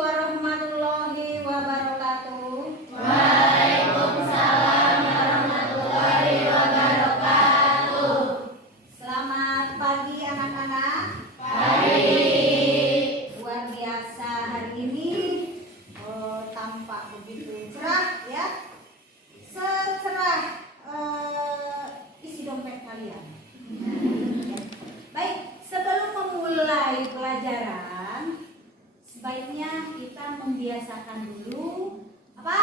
warahmatullahi wabarakatuh. Waalaikumsalam warahmatullahi wabarakatuh. Selamat pagi anak-anak. Pagi. Luar biasa hari ini tampak begitu cerah ya. Secerah isi dompet kalian. Baik, sebelum memulai pelajaran, sebaiknya kita membiasakan dulu apa?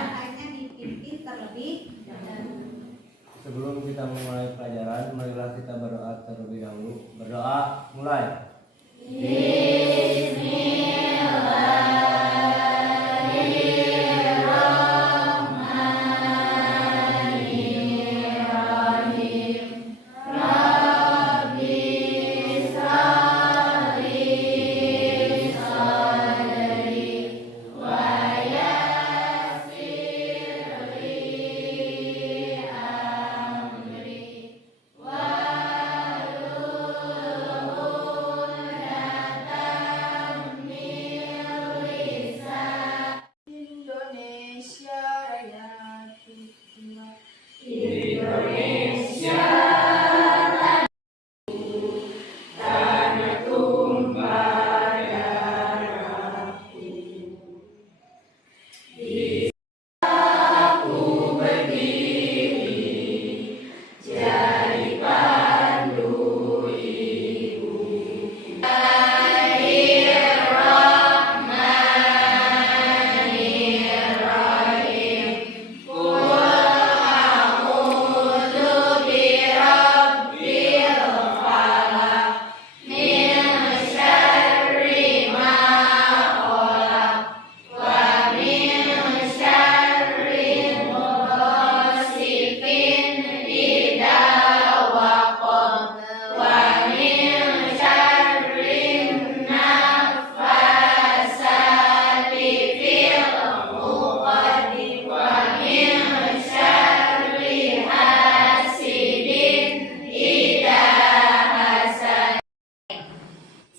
Makanya dipimpin terlebih dahulu. Sebelum kita memulai pelajaran, marilah kita berdoa terlebih dahulu. Berdoa, mulai.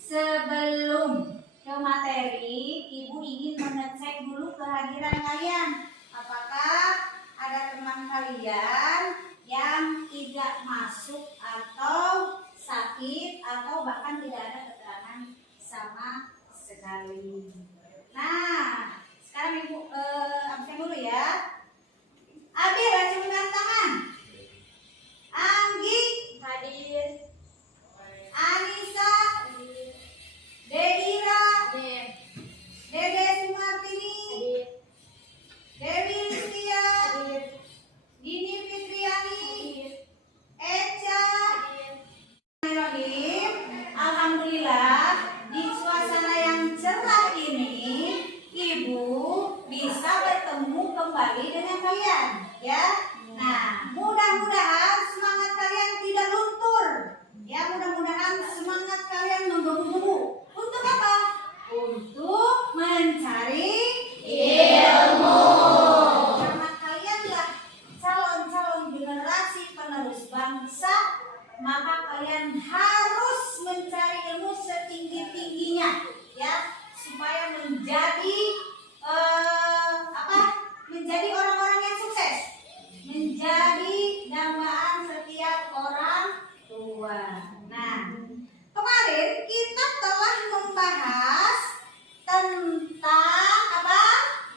Sebelum ke materi, Ibu ingin mengecek dulu kehadiran kalian. Apakah ada teman kalian yang tidak masuk atau sakit atau bahkan tidak ada keterangan sama sekali. Nah, sekarang Ibu absen dulu ya. Abi, acungkan tangan. Anggi hadir. Anissa hadir. Dedira hadir. Dede Sumartini hadir. Dewi Listia hadir. Dini Fitriani hadir. Eca hadir. Alhamdulillah, di suasana yang cerah ini Ibu bisa bertemu kembali dengan kalian ya. Nah, mudah-mudahan semangat kalian tidak luntur ya, mudah-mudahan semangat kalian menggebu-gebu. Untuk apa? Untuk mencari ilmu. Karena kalianlah calon-calon generasi penerus bangsa, maka kalian harus mencari ilmu setinggi-tingginya ya, supaya menjadi menjadi orang-orang yang sukses, menjadi dambaan setiap orang tua. Nah, kemarin kita telah membahas tentang apa?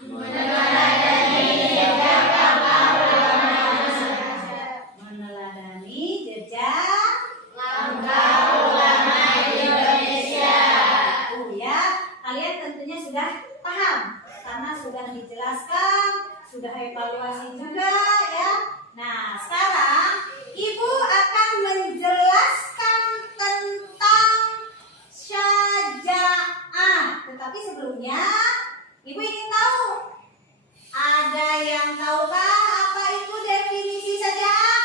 Meneladani jejak langkah ulama Indonesia. Ya, kalian tentunya sudah paham karena sudah dijelaskan, sudah evaluasi juga ya. Nah, sekarang Ibu akan menjelaskan tentang syaja'ah. Tetapi sebelumnya Ibu ingin tahu, ada yang tahukah apa itu definisi syaja'ah?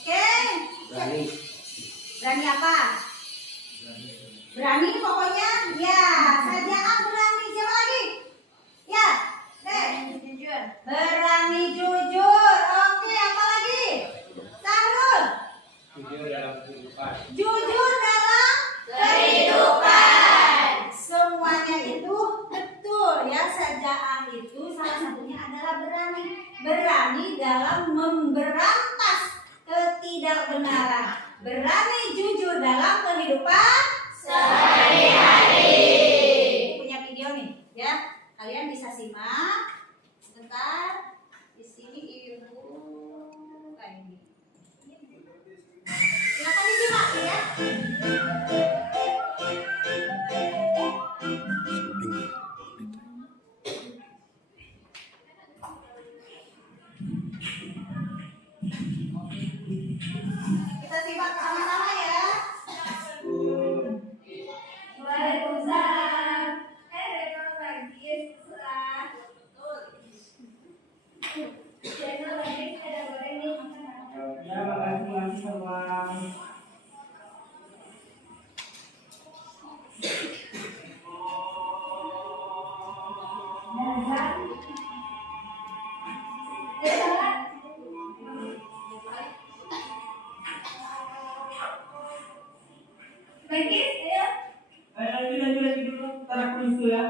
Oke? Berani. Berani apa? Berani pokoknya. Ya, syaja'ah berani. Siapa lagi? Ya, jujur. Berani jujur. Oke, apa lagi? Sahrul. Jujur dalam kehidupan. Jujur dalam kehidupan. berani dalam memberantas ketidakbenaran, berani jujur dalam kehidupan sehari-hari. Punya video nih, ya. Kalian bisa simak. Sebentar. Di sini ibu kayak ini. Silakan disimak ya. Kita simak sama-sama ya. Waalaikumsalam. Selamat pagi. Channel lagi ada goreng nih makan. Ya, makasih semua. Lagi, ayo. Lagi dulu. Ntar aku nyusul ya.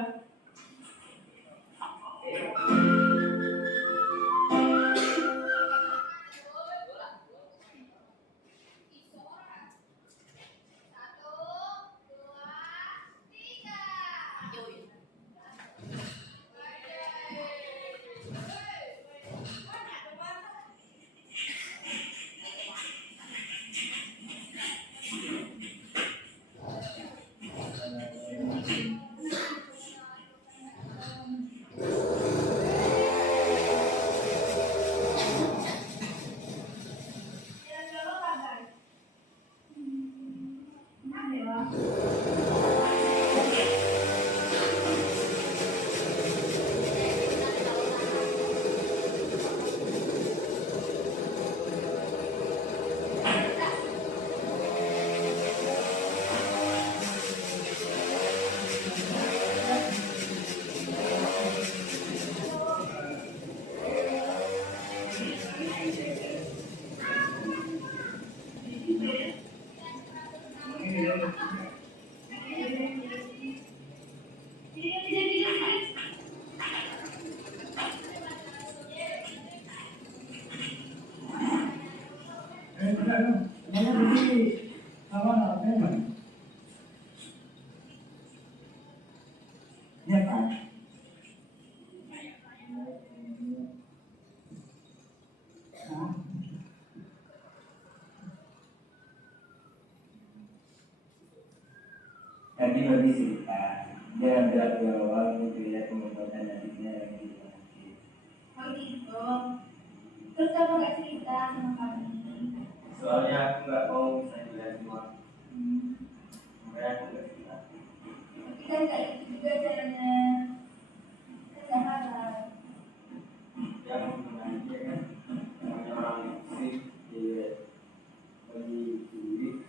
Tadi bagi cerita, dia ada berawal melihat pengobatan adiknya yang di rumah sakit. Oh gitu. Terus kamu gak cerita sama kami? Soalnya aku nggak mau bisa dilihat semua, makanya aku nggak cerita. Tapi kan kayak gitu juga caranya kesehatan. Yang mengenai dia kan, namanya orang musik, dia bagi diri.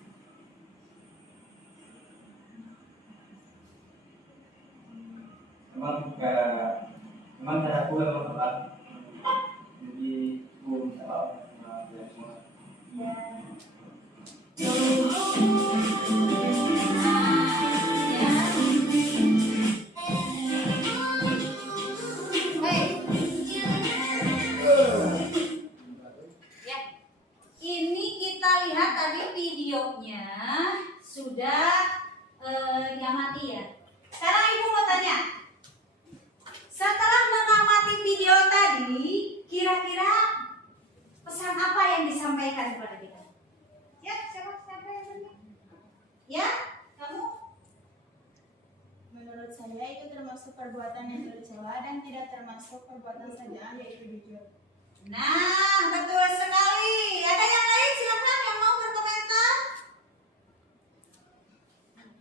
Emang cara aku memang tepat. Jadi aku minta maaf sama dia semua. Ya. Hei. Ya. Ini kita lihat tadi videonya sudah yang mati ya. Sekarang ibu mau tanya. Setelah mengamati video tadi, kira-kira pesan apa yang disampaikan kepada kita? Ya, siapa yang bertanya? Ya, kamu? Menurut saya itu termasuk perbuatan yang tercela dan tidak termasuk perbuatan sajaan, yaitu jujur. Nah, betul sekali. Ada yang lain silakan yang mau berkomentar.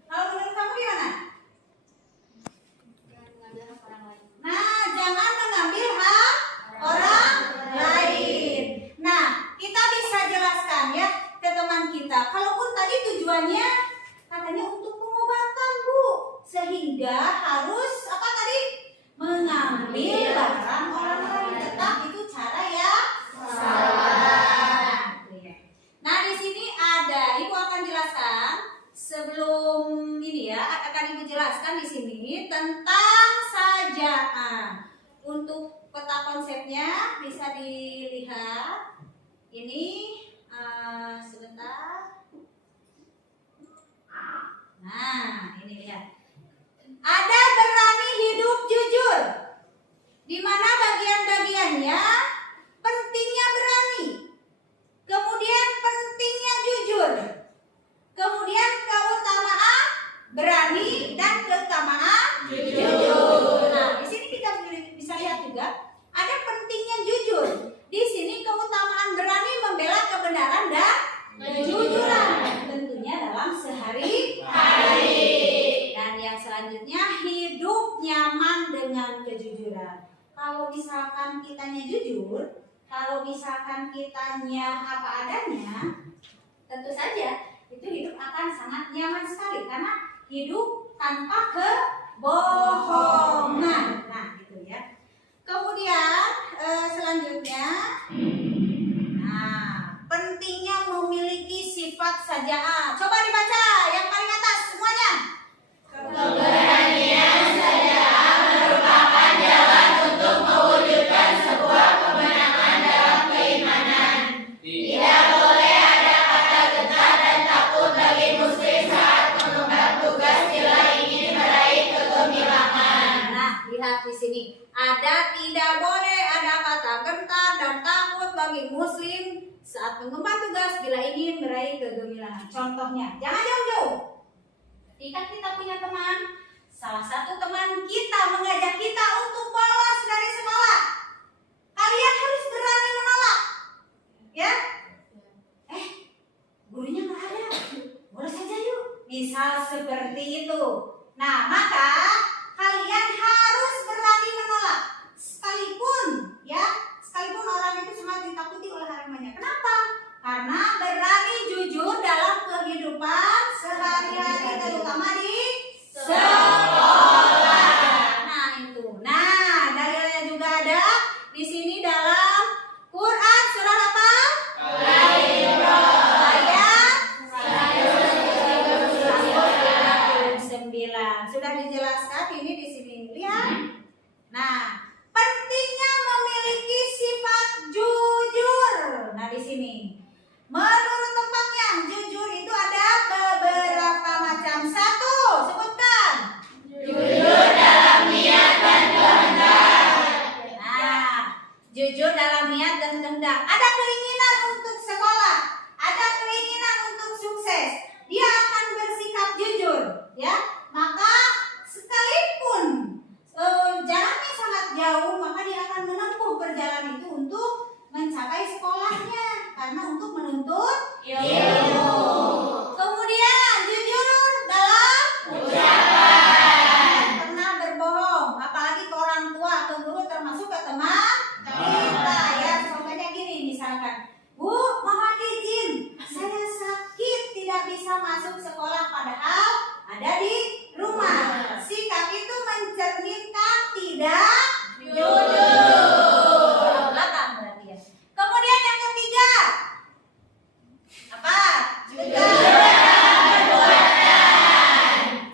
Kalau menurut kamu gimana? Nah, jangan mengambil hak orang lain. Nah, kita bisa jelaskan ya ke teman kita. Kalaupun tadi tujuannya katanya untuk pengobatan, Bu, sehingga harus apa tadi? Mengambil barang orang lain. Tetap itu cara ya salah. Nah, di sini ada, Ibu akan jelaskan sebelum ini ya, akan Ibu jelaskan di sini tentang sajaan. Untuk peta konsepnya bisa dilihat. Ini sebentar. Nah, ini lihat. Ada berani hidup jujur. Di mana bagian-bagiannya pentingnya berani. Kemudian pentingnya jujur. Kemudian keutamaan berani dan keutamaan jujur. Nah, di sini kita bisa lihat juga ada pentingnya jujur. Di sini keutamaan berani membela kebenaran dan kejujuran, tentunya dalam sehari-hari. Dan yang selanjutnya hidup nyaman dengan kejujuran. Kalau misalkan kitanya jujur, kalau misalkan kitanya apa adanya, tentu saja itu hidup akan sangat nyaman sekali karena hidup tanpa kebohongan. Nah, gitu ya. Kemudian selanjutnya, nah, pentingnya memiliki sifat saja'ah. Coba dibaca yang paling atas semuanya. Keberanian saja'ah merupakan jalan untuk mewujudkan sebuah kemenangan dalam keimanan. Tidak boleh ada kata gentar dan takut bagi muslim saat mengemban tugas bila ingin meraih kegemilangan. Nah, lihat di sini. Ada tidak boleh ada kata gentar dan takut bagi muslim saat mengemban tugas bila ingin meraih kegemilangan. Contohnya, jangan jauh-jauh. Ketika kita punya teman, salah satu teman kita mengajak kita untuk bolos dari sekolah. Kalian harus berani menolak. Ya? Gurunya nggak ada. Bolos saja yuk. Misal seperti itu. Nah, maka kalian harus berani menolak. Sekalipun orang itu sangat ditakuti oleh harimanya. Kenapa? Karena berani jujur dalam kehidupan sehari-hari, terutama di sekolah. Nah, itu. Nah, dalilnya juga ada di sini dalam Quran surah apa? Ayat 139. Sudah dijelaskan ini di sini. Lihat. Nah, pentingnya memiliki sifat jujur. Nah, di sini. Menurut tempatnya, jujur itu ada beberapa macam. Satu, sebutkan. Jujur dalam niat dan kehendak. Nah, jujur dalam niat dan kehendak. Ada keinginan untuk sekolah, ada keinginan untuk sukses. Dia akan bersikap jujur, ya. Maka sekalipun jalannya sangat jauh, maka dia akan menempuh perjalanan itu untuk mencapai sekolahnya karena untuk menuntut ilmu. Kemudian jujur dalam Ucapan. pernah berbohong, apalagi ke orang tua, ke guru, termasuk ke teman kita. Ya, contohnya gini misalkan, Bu, mohon izin, saya sakit tidak bisa masuk sekolah padahal ada di rumah. Sikap itu mencerminkan tidak jujur. Belakang berarti ya. Kemudian yang ketiga, apa?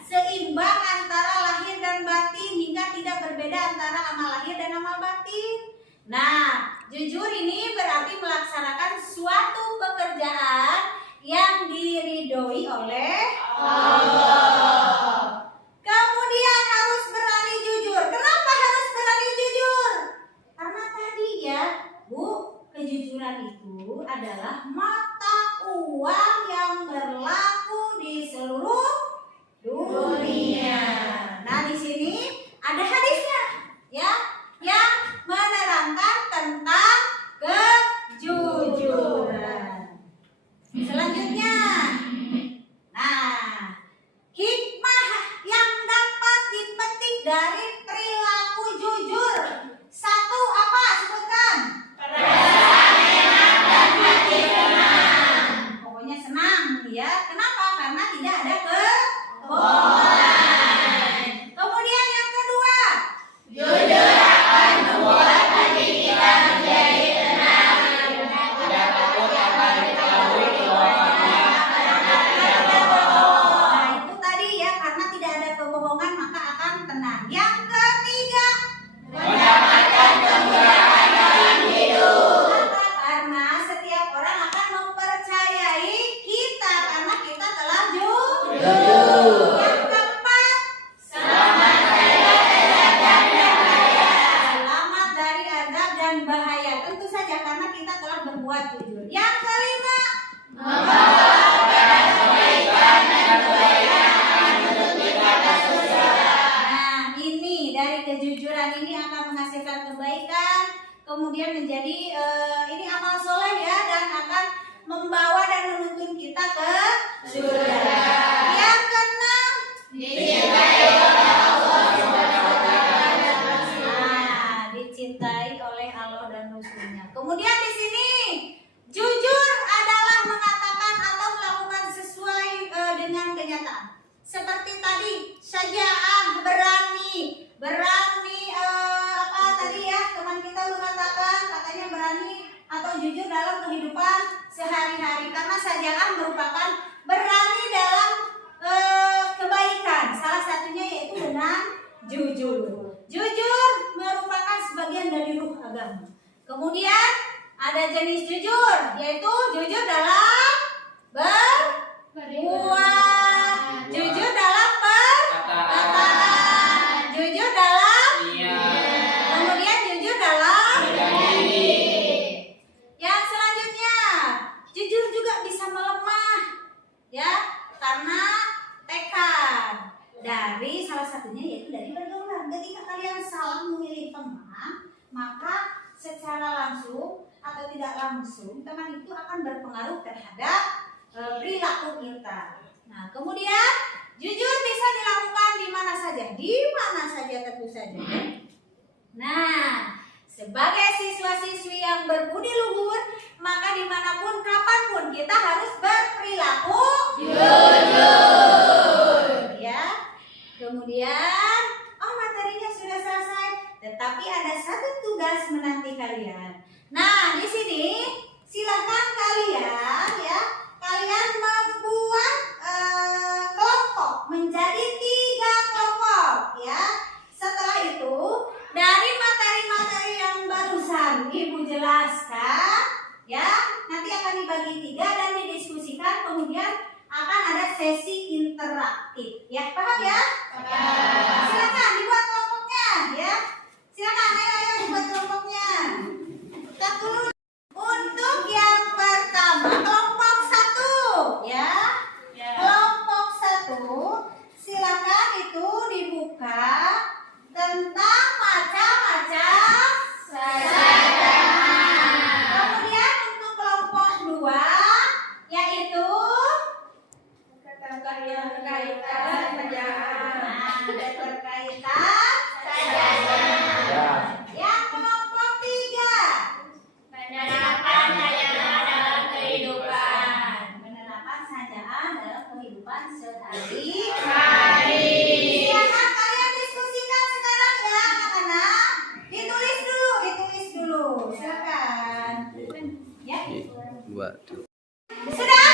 Seimbang antara lahir dan batin hingga tidak berbeda antara amal lahir dan amal batin. Nah, jujur ini berarti melaksanakan suatu pekerjaan yang diridhoi oleh Allah. Kemudian harus berani jujur. Kenapa harus berani jujur? Karena tadi ya, Bu, kejujuran itu adalah mata uang yang berlaku di seluruh dunia. Nah, di sini ada hadisnya, ya, yang menerangkan tentang kejujuran. Selanjutnya, nah, hikmah yang dapat dipetik dari perilaku jujur. Satu, apa? Sebutkan. Perasaan enak dan hati tenang. Pokoknya senang, ya. Kenapa? Karena tidak ada kebohongan. Kemudian yang kedua, kemudian menjadi ini amal soleh ya, dan akan membawa dan menuntun kita ke surga. Yang keenam, Dicintai oleh Allah Subhanahu wa Ta'ala. nah, dicintai oleh Allah dan Rasulnya. Kemudian di sini jujur adalah mengatakan atau melakukan sesuai dengan kenyataan. Seperti tadi, syaja'ah, berani apa tadi ya, teman kita mengatakan katanya berani atau jujur dalam kehidupan sehari-hari, karena syaja'ah merupakan berani dalam kebaikan. Salah satunya yaitu dengan jujur. Jujur merupakan sebagian dari ruh agama. Kemudian ada jenis jujur, yaitu jujur dalam berbuat, jujur dalam perkataan, jujur dalam kemudian jujur dalam yang selanjutnya, jujur juga bisa melemah ya, karena tekad dari salah satunya yaitu dari pergaulan. Ketika kalian salah memilih teman, maka secara langsung atau tidak langsung teman itu akan berpengaruh terhadap perilaku kita. Nah, kemudian jujur bisa dilakukan di mana saja tentu saja. Nah, sebagai siswa-siswi yang berbudi luhur, maka dimanapun kapanpun kita harus berperilaku jujur ya. Kemudian materinya sudah selesai, tetapi ada satu tugas menanti kalian. Nah, di sini silahkan kalian ya, kalian membuat kelompok menjadi 3 kelompok ya. Setelah itu dari materi-materi yang barusan Ibu jelaskan ya, nanti akan dibagi 3 dan didiskusikan, kemudian akan ada sesi interaktif ya. Paham ya? Silakan dibuat kelompoknya ya. Silakan ayo dibuat kelompoknya. Kita dulu untuk yang pertama kelompok 1 ya. Kelompok 1 silakan itu dibuka tentang macam-macam saja'ah. Kemudian untuk kelompok 2 yaitu berkaitan saja'ah. Yang kelompok 3 Penerapan saja'ah dalam kehidupan. penerapan saja'ah dalam kehidupan sehari-hari. Silakan kalian diskusikan sekarang ya anak-anak. Ditulis dulu. Silakan. Ya. Sudah?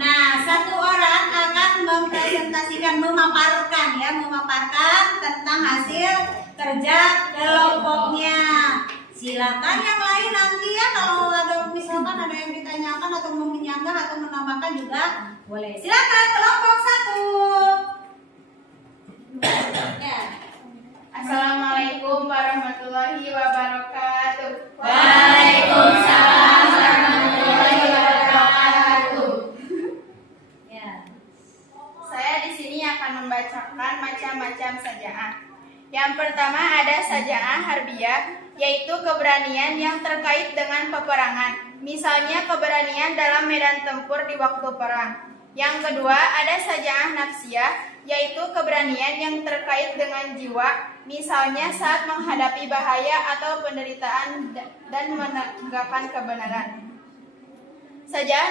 Nah, satu orang akan mempresentasikan, memaparkan tentang hasil kerja kelompoknya. Silakan yang lain nanti ya, kalau ada misalkan ada yang ditanyakan atau mau menyanggah atau menambahkan juga boleh. Silakan kelompok 1. Ya. Assalamualaikum warahmatullahi wabarakatuh. Waalaikumsalam warahmatullahi wabarakatuh. Ya. Saya di sini akan membacakan macam-macam saja'ah. Yang pertama ada saja'ah harbiyah, yaitu keberanian yang terkait dengan peperangan. Misalnya keberanian dalam medan tempur di waktu perang. Yang kedua ada saja'ah nafsiyah, yaitu keberanian yang terkait dengan jiwa. Misalnya saat menghadapi bahaya atau penderitaan dan menegakkan kebenaran. Saja'ah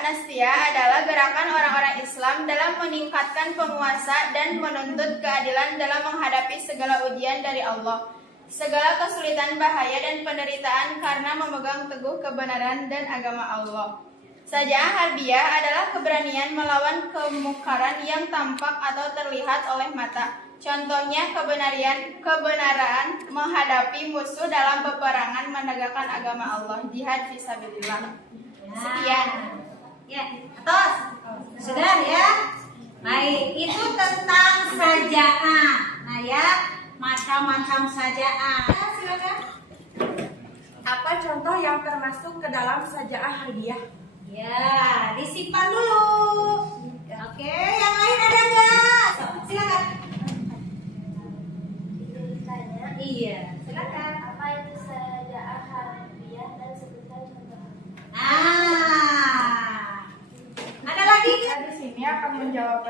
nafsiyah adalah gerakan orang-orang Islam dalam meningkatkan penguasa dan menuntut keadilan dalam menghadapi segala ujian dari Allah, segala kesulitan, bahaya, dan penderitaan karena memegang teguh kebenaran dan agama Allah. Saja'ah harbiyah adalah keberanian melawan kemungkaran yang tampak atau terlihat oleh mata. Contohnya kebenaran menghadapi musuh dalam peperangan menegakkan agama Allah, jihad fisabilillah. Sekian. Ya, atas. Sudah ya. Baik, itu tentang saja'ah. Nah ya, macam-macam saja'ah. Silakan. Apa contoh yang termasuk ke dalam saja'ah hadiah? Ya, disimpan dulu. Oke, yang lain ada nggak? Silakan. Iya.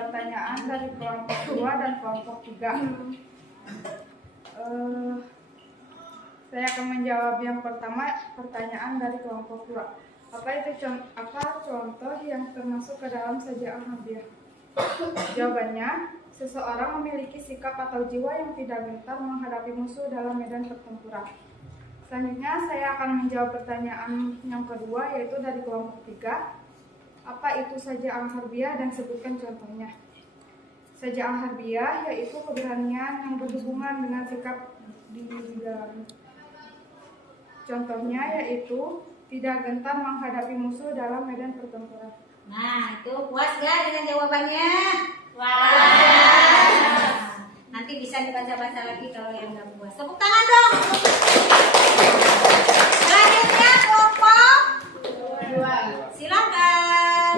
pertanyaan dari kelompok 2 dan kelompok 3. Saya akan menjawab yang pertama, pertanyaan dari kelompok 2. Apa contoh yang termasuk ke dalam sajaah harbiah? Jawabannya, seseorang memiliki sikap atau jiwa yang tidak gentar menghadapi musuh dalam medan pertempuran. Selanjutnya saya akan menjawab pertanyaan yang kedua, yaitu dari kelompok 3. Apa itu sajaah harbiah dan sebutkan contohnya? Sajaah harbiah yaitu keberanian yang berhubungan dengan sikap di dalam. Contohnya yaitu tidak gentar menghadapi musuh dalam medan pertempuran. Nah, itu puas gak dengan jawabannya? Nanti bisa dibaca-baca lagi kalau yang nggak puas. Tepuk tangan dong. Selanjutnya kelompok 2. Silakan.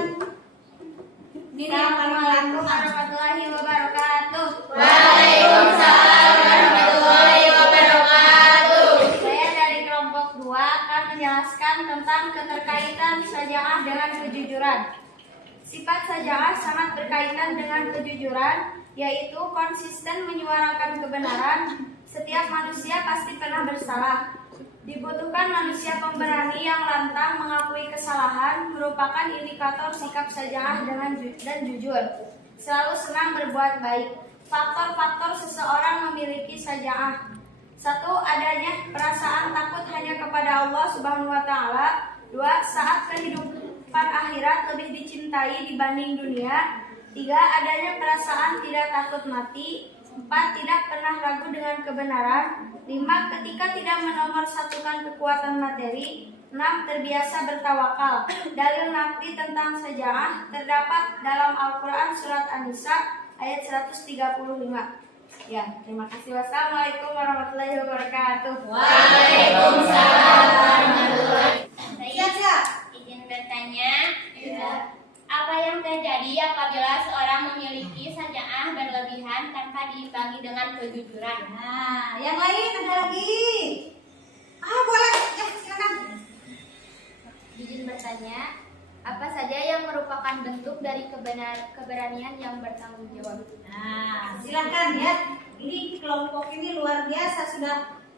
Ini yang paling warahmatullahi wabarakatuh. Waalaikumsalam warahmatullahi wabarakatuh. Saya dari kelompok 2 akan menjelaskan tentang keterkaitan sajaah dengan kejujuran. Sifat sajaah sangat berkaitan dengan kejujuran, yaitu konsisten menyuarakan kebenaran. Setiap manusia pasti pernah bersalah. Dibutuhkan manusia pemberani yang lantang mengakui kesalahan, merupakan indikator sikap sajaah dan jujur. Selalu senang berbuat baik. Faktor-faktor seseorang memiliki sajaah. 1. Adanya perasaan takut hanya kepada Allah Subhanahu wa taala. 2. Saat kehidupan akhirat lebih dicintai dibanding dunia. 3. Adanya perasaan tidak takut mati. 4. Tidak pernah ragu dengan kebenaran. 5. Ketika tidak menomorsatukan kekuatan materi. 6. Terbiasa bertawakal. Dalil nakli tentang sajaah terdapat dalam Al-Quran Surat An-Nisa ayat 135. Ya, terima kasih. Wassalamualaikum warahmatullahi wabarakatuh. Waalaikumsalam warahmatullahi wabarakatuh. Siap. Izin bertanya, apa yang terjadi apabila seorang memiliki sajaah berlebihan tanpa diimbangi dengan kejujuran? Nah, yang lain ada lagi. Boleh. Ya, silakan. Izin bertanya, apa saja yang merupakan bentuk dari keberanian yang bertanggung jawab? Nah, silakan ya. Ini kelompok ini luar biasa,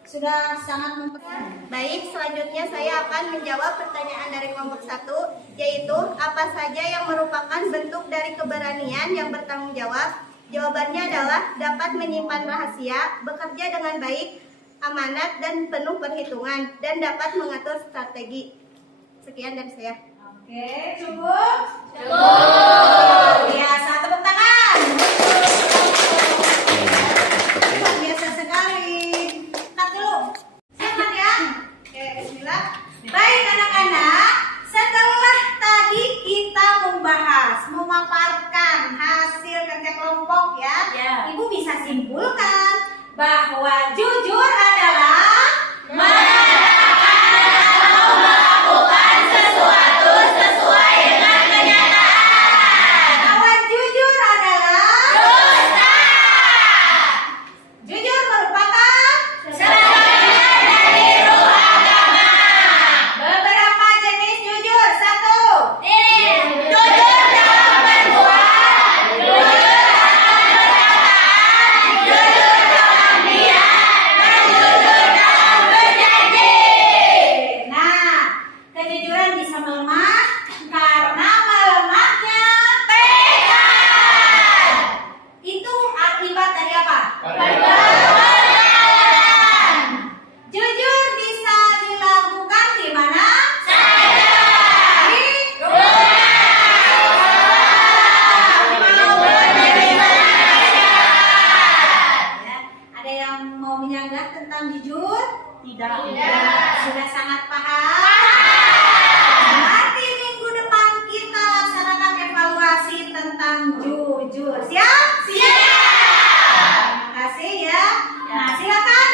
sudah sangat memperhatikan. Baik, selanjutnya saya akan menjawab pertanyaan dari kelompok 1, yaitu apa saja yang merupakan bentuk dari keberanian yang bertanggung jawab? Jawabannya adalah dapat menyimpan rahasia, bekerja dengan baik, amanat dan penuh perhitungan, dan dapat mengatur strategi. Sekian dari saya. Oke, cukup? Cukup. Biasa, tepuk tangan. Luar biasa sekali. Cut dulu. Siap ya? Oke, bismillah. Baik anak-anak, setelah tadi kita memaparkan hasil kerja kelompok ya, Ibu bisa simpulkan bahwa jujur adalah sudah sangat paham? Nanti minggu depan kita laksanakan evaluasi tentang jujur. Siap? Siap. Terima kasih ya. Nah, silakan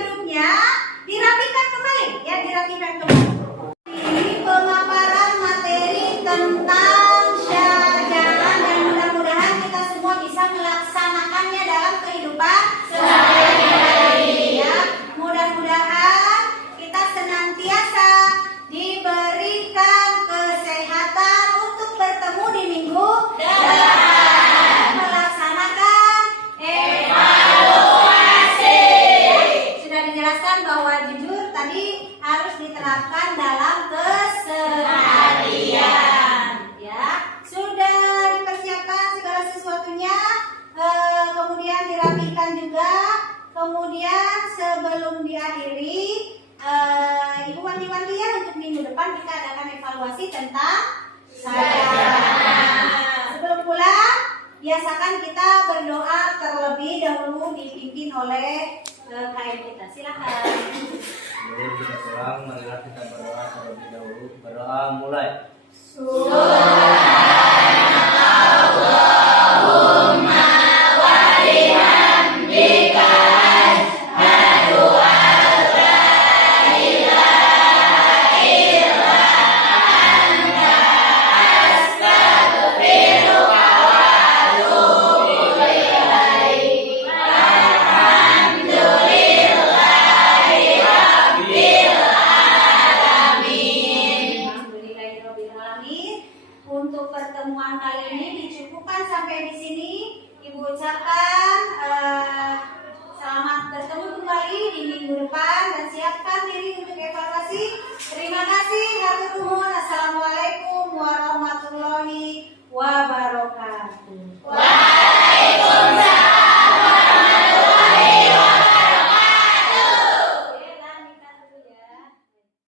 duduknya dirapikan kembali. Ya, dirapikan kembali. Ini pemaparan materi tentang syarjah dan mudah-mudahan kita semua bisa melaksanakannya dalam kehidupan sehari-hari. Ya, mudah-mudahan kita senantiasa diberikan kesehatan untuk bertemu di minggu depan. evaluasi tentang sajaah. Sebelum pulang, biasakan kita berdoa terlebih dahulu dipimpin oleh KM kita. Silakan. Sebelum kita pulang, marilah kita berdoa terlebih dahulu. Berdoa mulai. Alhamdulillahirobbilalamin. Untuk pertemuan kali ini dicukupkan sampai di sini. Ibu ucapkan selamat bertemu kembali di minggu depan dan siapkan diri untuk evaluasi. Terima kasih.